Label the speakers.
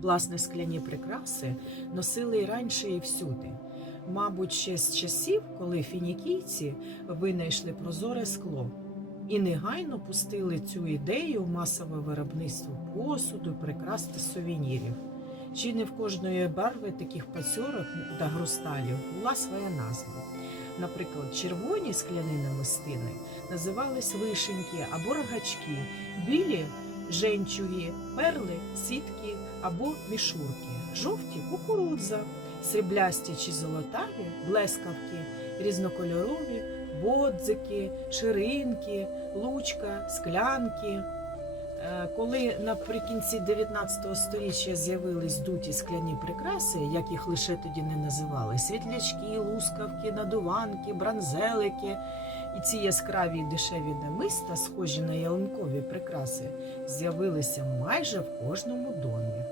Speaker 1: Власне, скляні прикраси носили і раніше і всюди. Мабуть, ще з часів, коли фінікійці винайшли прозоре скло і негайно пустили цю ідею масове виробництво посуду, прикрас та сувенірів. Чи не в кожної барви таких пацьорок та грусталів була своя назва. Наприклад, червоні скляні намистини називались вишеньки або рогачки, білі жемчуги, перли, сітки або мішурки, жовті кукурудза, сріблясті чи золотаві, блескавки, різнокольорові, бодзики, ширинки, лучка, склянки. Е, Коли наприкінці 19 століття з'явились дуті скляні прикраси, як їх лише тоді не називали, світлячки, лускавки, надуванки, бранзелики, і ці яскраві й дешеві намиста, схожі на ялинкові прикраси, з'явилися майже в кожному домі.